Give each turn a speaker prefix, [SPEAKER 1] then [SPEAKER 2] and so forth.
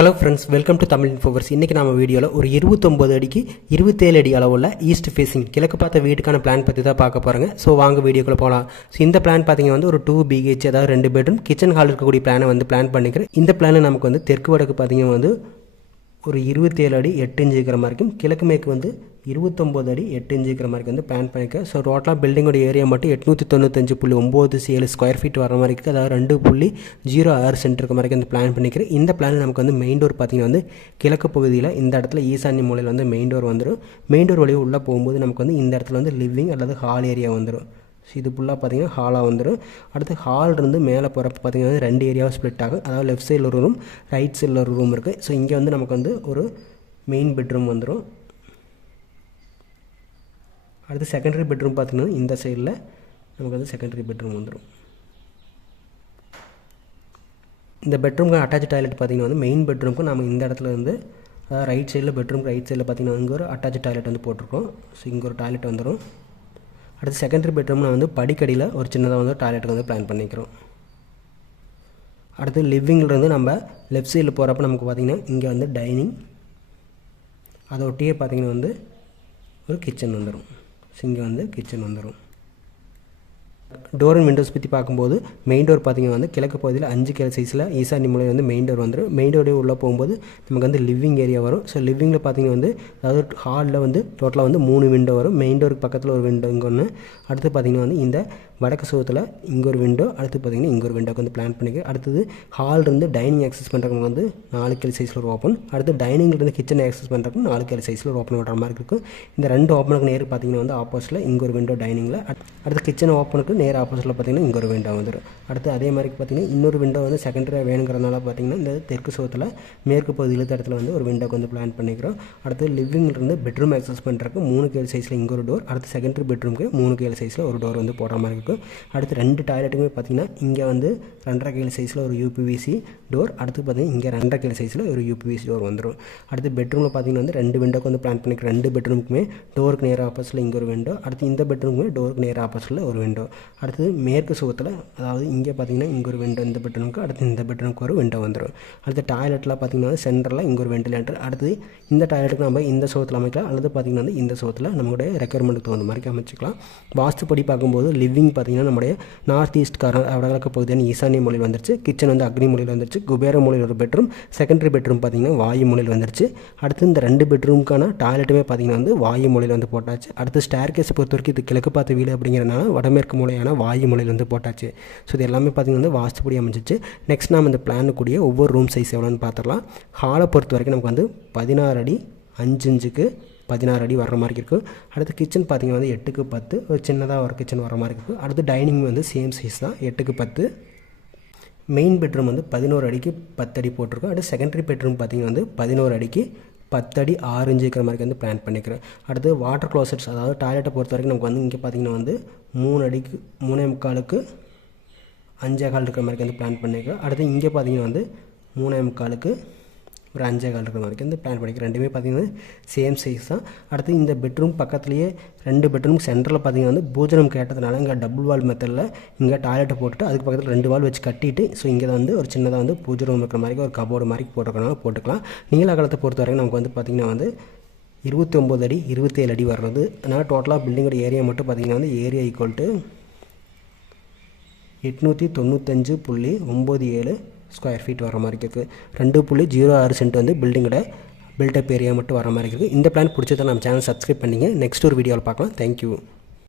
[SPEAKER 1] Hello friends welcome to Tamil Infoverse இன்றைக்கி நம்ம வீடியோவில் ஒரு இருபத்தொம்போது அடிக்கு இருபத்தேழு அடி அளவுள்ள ஈஸ்ட் ஃபேஸிங் கிழக்கு பார்த்த வீட்டுக்கான பிளான் பற்றி தான் பார்க்க போகிறாங்க ஸோ வாங்க வீடியோக்குள்ளே போகலாம் ஸோ இந்த பிளான் பார்த்தீங்கன்னா வந்து ஒரு டூ பிஹெச் அதாவது ரெண்டு பெட்ரூம் கிச்சன் ஹால் இருக்கக்கூடிய பிளானை வந்து பிளான் பண்ணிக்கிறேன். இந்த பிளானை நமக்கு வந்து தெற்கு வடக்கு பார்த்தீங்கன்னா வந்து ஒரு இருபத்தேழு அடி எட்டு இன்ச்சு இருக்கிற மாதிரி இருக்கும். கிழக்கு மேற்கு வந்து இருபத்தொம்போது அடி எட்டு இன்ச்சு இருக்கிற மாதிரி வந்து பிளான் பண்ணியிருக்கேன் ஸோ டோட்டலாக பில்டிங்கோட ஏரியா மட்டும் எட்நூற்றி தொண்ணூத்தஞ்சு புள்ளி ஒம்பது ஏழு ஸ்கொயர் ஃபீட் வர மாதிரி இருக்குது. அதாவது ரெண்டு புள்ளி ஜீரோ ஆறு சென்ட் இருக்க மாதிரி வந்து பிளான் பண்ணிக்கிறேன். இந்த பிளான் நமக்கு வந்து மெயின் டோர் பார்த்தீங்கன்னா வந்து கிழக்கு பகுதியில் இந்த இடத்துல ஈசான்ய மூலையில் வந்து மெயின் டோர் வந்துடும் மெயின் டோர் வழியாக உள்ளே போகும்போது நமக்கு வந்து இந்த இடத்துல வந்து லிவிங் அல்லது ஹால் ஏரியா வந்துடும் ஸோ இது ஃபுல்லாக பார்த்தீங்கன்னா ஹாலாக வந்துடும் அடுத்து ஹால் இருந்து மேலே போகிறப்ப பார்த்தீங்கன்னா ரெண்டு ஏரியாவும் ஸ்ப்ளிட் ஆகும். அதாவது லெஃப்ட் சைடில் ஒரு ரூம் ரைட் சைடில் ஒரு ரூம் இருக்குது ஸோ இங்கே வந்து நமக்கு வந்து ஒரு மெயின் பெட்ரூம் வந்துடும் அடுத்து செகண்டரி பெட்ரூம் பார்த்தீங்கன்னா இந்த சைடில் நமக்கு வந்து செகண்டரி பெட்ரூம் வந்துடும் இந்த பெட்ரூம்க்கு அட்டாச் டாய்லெட் பார்த்தீங்கன்னா வந்து மெயின் பெட்ரூம்க்கு நம்ம இந்த இடத்துல வந்து அதாவது ரைட் சைடில் பெட்ரூம் ரைட் சைடில் பார்த்தீங்கன்னா இங்கே ஒரு அட்டாச் டாய்லெட் வந்து போட்டிருக்கோம். ஸோ இங்கே ஒரு டாய்லெட் வந்துடும் அடுத்து செகண்டரி பெட்ரூமில் வந்து படிக்கடியில் ஒரு சின்னதாக வந்து டாய்லெட்டுக்கு வந்து பிளான் பண்ணிக்கிறோம். அடுத்து லிவிங்லேருந்து நம்ம லெஃப்ட் சைடில் போகிறப்ப நமக்கு பார்த்திங்கன்னா இங்கே வந்து டைனிங் அதை ஒட்டியே பார்த்திங்கன்னா வந்து ஒரு கிச்சன் வந்துடும் ஸோ இங்கே வந்து கிச்சன் வந்துடும் டோர் அண்ட் விண்டோஸ் பற்றி பார்க்கும்போது மெயின் டோர் பார்த்திங்கன்னா வந்து கிழக்கு பகுதியில் அஞ்சு கிலோ சைஸில் ஈசானி மூலை வந்து மெயின் டோர் வந்துடும் மெயின் டோரே உள்ளே போகும்போது நமக்கு வந்து லிவிங் ஏரியா வரும். ஸோ லிவிங்கில் பார்த்திங்கன்னா வந்து அதாவது ஹாலில் வந்து டோட்டலாக வந்து மூணு விண்டோ வரும். மெயின் டோருக்கு பக்கத்தில் ஒரு விண்டோங்க ஒன்று அடுத்து பார்த்திங்கன்னா வந்து இந்த வடக்கு சுகத்தில் இங்கே ஒரு விண்டோ அடுத்து பார்த்திங்கன்னா இங்கே ஒரு விண்டோக்கு வந்து பிளான் பண்ணிக்க. அடுத்தது ஹால் இருந்து டைனிங் ஆக்சஸ் பண்ணுறவங்க வந்து நாலு கேள் சைஸில் ஒரு ஓப்பன் அடுத்து டைனிங்லேருந்து கிச்சன் ஆக்சஸ் பண்ணுறதுக்கு நாலு கேள் சைஸில் ஒரு ஓப்பன் விடுற மாதிரி இருக்கும் இந்த ரெண்டு ஓப்பனுக்கு நேர் பார்த்திங்கன்னா வந்து ஆப்போசிட்டில் இங்கே ஒரு விண்டோ டைனிங்கில் அடுத்து கிச்சன் ஓப்பனுக்கு நேர் ஆப்போசிட்டில் பார்த்திங்கன்னா இங்கே ஒரு விண்டோ வந்துடும் அடுத்து அதே மாதிரி பார்த்திங்கன்னா இன்னொரு விண்டோ வந்து செகண்டரியாக வேணுங்கிறனால பார்த்திங்கன்னா இந்த தெற்கு சுகத்தில் மேற்கு பகுதியில் இடத்துல வந்து ஒரு விண்டோக்கு வந்து பிளான் பண்ணிக்கிறோம். அடுத்து லிவிங்லேருந்து பெட்ரூம் ஆக்சஸ் பண்ணுறதுக்கு மூணு கேள் சைஸில் இங்கே ஒரு டோர் அடுத்து செகண்டரி பெட்ரூமுக்கு மூணு கேள் சைஸில் ஒரு டோர் வந்து போடுற மாதிரி இருக்கும் அடுத்து ரெண்டு டாய்லெட்டுமே பார்த்திங்கன்னா இங்கே வந்து ரெண்டரை கேள் சைஸில் ஒரு யூபிவிசி டோர் அடுத்து பார்த்திங்கன்னா இங்கே ரெண்டரை கேள் சைஸில் ஒரு யூபிவிசி டோர் வந்துடும் அடுத்து பெட்ரூமில் பார்த்திங்கன்னா வந்து ரெண்டு விண்டோக்கு வந்து பிளான் பண்ணிக்க ரெண்டு பெட்ரூமுக்குமே டோருக்கு நேர் ஆப்போசிட்டில் இங்கே ஒரு விண்டோ அடுத்து இந்த பெட்ரூமுமே டோருக்கு நேர் ஆப்போசிட்டில் ஒரு விண்டோ அடுத்து மேற்கு சுகத்தில் அதாவது இங்கே பார்த்தீங்கன்னா இங்கே ஒரு விண்டோ இந்த பெட்ரூமுக்கு அடுத்து இந்த பெட்ரூமுக்கு ஒரு விண்டோ வந்துடும் அடுத்து டாய்லெட்டில் பார்த்தீங்கன்னா சென்டரில் இங்கே ஒரு வெண்டிலேட்டர் அடுத்து இந்த டாய்லெட்டுக்கு நம்ம இந்த சுகத்தில் அமைக்கலாம் அல்லது பார்த்திங்கன்னா வந்து இந்த சுகத்தில் நம்மளுடைய ரெக்குயர்மெண்ட்டுக்கு தகுந்த மாதிரி அமைச்சிக்கலாம். வாஸ்துப்படி பார்க்கும்போது லிவிங் பார்த்திங்கன்னா நம்முடைய நார்த் ஈஸ்ட் கர வடகிழக்கு பகுதியான ஈசானிய மொழியில் வந்துருச்சு. கிச்சன் வந்து அக்னி மொழியில் வந்துருச்சு. குபேர மொழியில் ஒரு பெட்ரூம் செகண்டரி பெட்ரூம் பார்த்திங்கன்னா வாயு மொழியில் வந்துருச்சு. அடுத்து இந்த ரெண்டு பெட்ரூமுக்கான டாய்லெட்டுமே பார்த்திங்கன்னா வந்து வாயு மொழியில் வந்து போட்டாச்சு. அடுத்து ஸ்டேர் கேஸ் பொறுத்த வரைக்கும் இது கிழக்கு பார்த்த வீடு அப்படிங்கிறனால வடமேற்கு மூலையான வாயு மொழியில் வந்து போட்டாச்சு. ஸோ இது எல்லாமே பார்த்திங்கன்னா வந்து வாஸ்துப்படி அமைஞ்சிச்சு. நெக்ஸ்ட் நம்ம இந்த பிளானுக்குரிய ஒவ்வொரு ரூம் சைஸ் எவ்வளோன்னு பார்த்துடலாம். ஹாலை பொறுத்த வரைக்கும் நமக்கு வந்து பதினாறு அடி அஞ்சு இன்ச்சுக்கு பதினாறு அடி வர மாதிரி இருக்கும் அடுத்து கிச்சன் பார்த்திங்கன்னா வந்து எட்டுக்கு பத்து ஒரு சின்னதாக ஒரு கிச்சன் வர மாதிரி இருக்கும் அடுத்து டைனிங் வந்து சேம் சைஸ் தான் எட்டுக்கு பத்து. மெயின் பெட்ரூம் வந்து பதினோரு அடிக்கு பத்தடி போட்டிருக்கோம். அடுத்து செகண்டரி பெட்ரூம் பார்த்திங்கன்னா வந்து பதினோரு அடிக்கு பத்தடி ஆறு இருக்கிற மாதிரி வந்து பிளான் பண்ணிக்கிறேன். அடுத்து வாட்டர் க்ளோசட்ஸ் அதாவது டாய்லெட்டை பொறுத்த வரைக்கும் நமக்கு வந்து இங்கே பார்த்திங்கன்னா வந்து மூணு அடிக்கு மூணே முக்காலுக்கு அஞ்சே கால் இருக்கிற மாதிரி வந்து பிளான் பண்ணிக்கிறோம் அடுத்து இங்கே பார்த்தீங்கன்னா வந்து மூணே முக்காலுக்கு ஒரு அஞ்சே கால் இருக்கிற மாதிரி வந்து பிளான் பண்ணிக்கிறோம் ரெண்டுமே பார்த்தீங்கன்னா சேம் சைஸ் தான். அடுத்து இந்த பெட்ரூம் பக்கத்துலேயே ரெண்டு பெட்ரூம் சென்டரில் பார்த்தீங்கன்னா வந்து பூஜனம் கேட்டதுனால இங்கே டபுள் வால் மெத்தடில் இங்கே டாய்லெட்டை போட்டுட்டு அதுக்கு பக்கத்தில் ரெண்டு வால் வச்சு கட்டிட்டு ஸோ இங்கே தான் வந்து ஒரு சின்னதாக வந்து பூஜை ரூம் இருக்கிற மாதிரி ஒரு கபோர்டு மாதிரி போட்டுருக்கணும் போட்டுக்கலாம். நீல காலத்தை பொறுத்த வரைக்கும் நமக்கு வந்து பார்த்திங்கன்னா வந்து இருபத்தி ஒம்பது அடி இருபத்தேழு அடி வர்றது. அதனால் டோட்டலாக பில்டிங்கோட ஏரியா மட்டும் பார்த்திங்கன்னா வந்து ஏரியா ஈக்குவல் டு எட்நூற்றி தொண்ணூத்தஞ்சு புள்ளி ஒம்பது ஏழு ஸ்கொயர் ஃபீட் வர மாதிரி இருக்குது. ரெண்டு புள்ளி ஜீரோ ஆறு சென்ட் வந்து பில்டிங்கோட பில்டப் ஏரியா மட்டும் வர மாதிரி இருக்குது. இந்த பிளான் பிடிச்சதை நம்ம சேனல் சப்ஸ்கிரைப் பண்ணிங்க. நெக்ஸ்ட் ஒரு வீடியோவில் பார்க்கலாம். தேங்க்யூ